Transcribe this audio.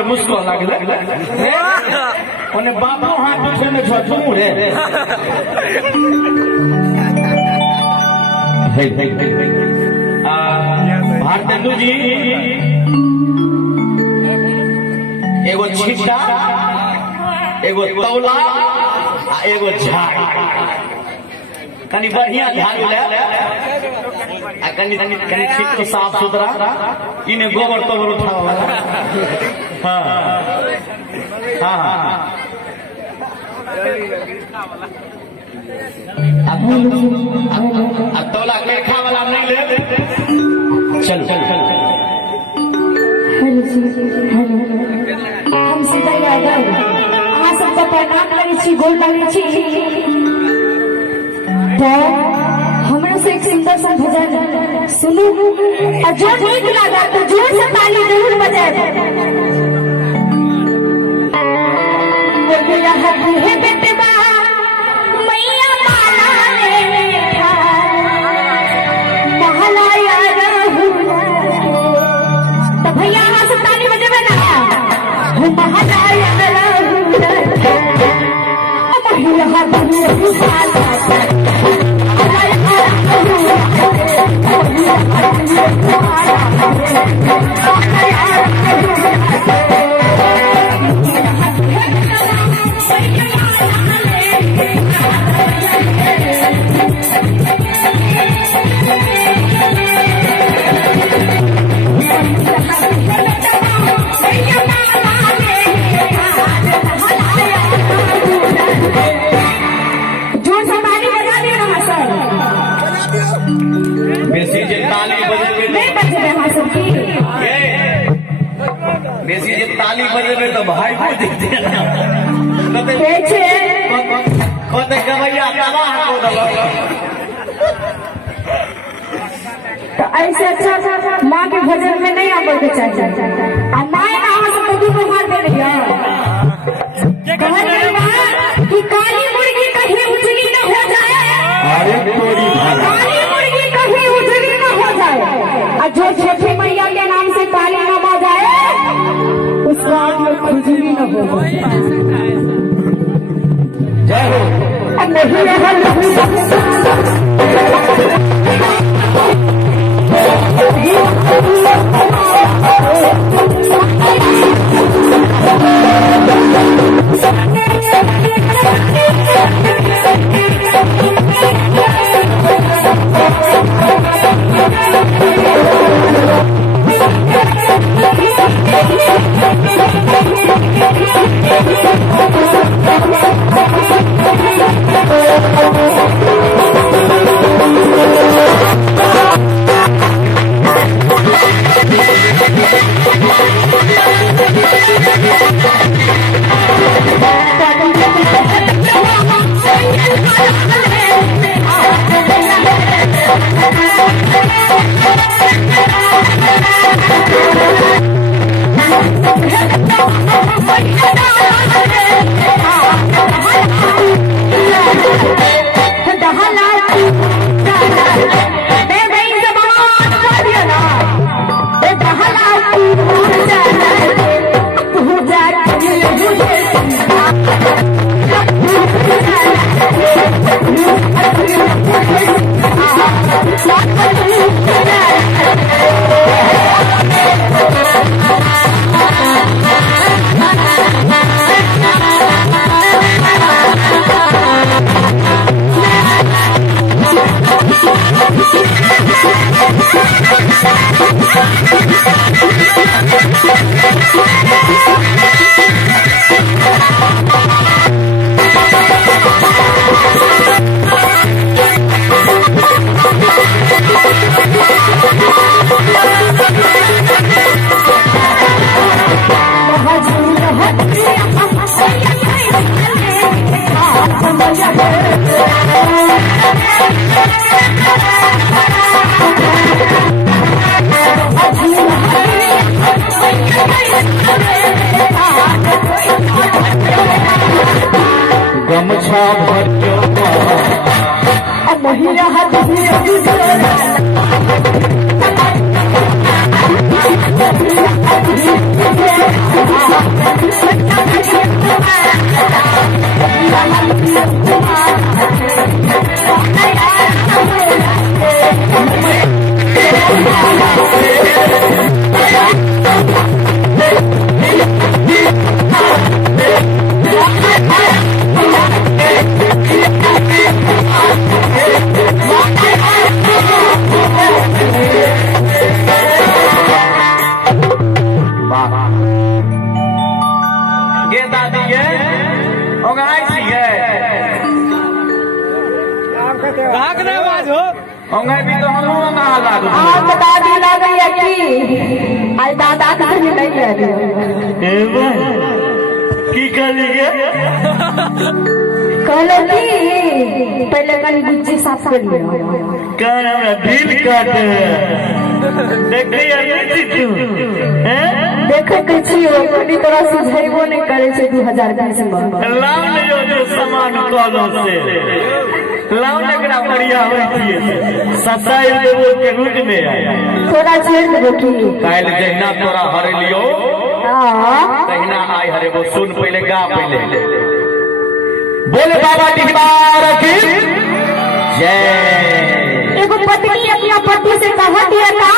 के मुस्को लागले ओने बापो हाथ पीछे में झटू रे भारतेंदु जी एगो छिट्टा एगो तौला एगो झाड़ कनी बढ़िया झाड़ू ले कनी छिट्टो साफ सुथरा इन्हें गोबर तोबर उठावा हाँ हाँ अब तौला केखा वाला नहीं ले चल चल चल हम सीधा यादव अहाँ सबके प्रणाम करै छी गोर लागै छी तो हमरा से एक सुंदर सा भजन सुनू और जो नीक लगा तो जोर से ताली जरूर बजाए बोलिए हरी है बेटवा मैया माला रे महला यार तो भैया यहाँ से ताली बजेबे ना महला यार बेसी जे ताली बजेबे तो भाई को देखते कहते गवैया तबाह को दबा तो ऐसे अच्छा माँ के भजन में नहीं आने के चाहिए और माँ यहाँ से कभी को मार दे रही है कि काली मुर्गी कहीं उजली न हो जाए काली मुर्गी कहीं उजली न हो जाए और जो छठी मैया के नाम से ताली न बजाए उस रात में खुजली न हो जय हो नहीं गमछा भर होंगे भी तो हम ना लागू आप दादी लग गई की आई दादा का नहीं रह एबे की करिए कहलो की पहले कनी गुच्ची साफ कर लियो कान हमरा दिल काटे देखिए नहीं तू हैं देखे किछि हो कनी तोरा सुझाइबो नहीं करे छे 2020 में लाव ले जो सामान कॉलो से लाव लगरा बढ़िया होई थी ससाई देवो के रूप में आया थोड़ा छेड़ देबो की काल जहिना तोरा हरे लियो हां तहिना आई हरे वो सुन पहले गा पहले बोले बाबा डिहबार की जय एगो पत्नी अपना पति से कहा दिया था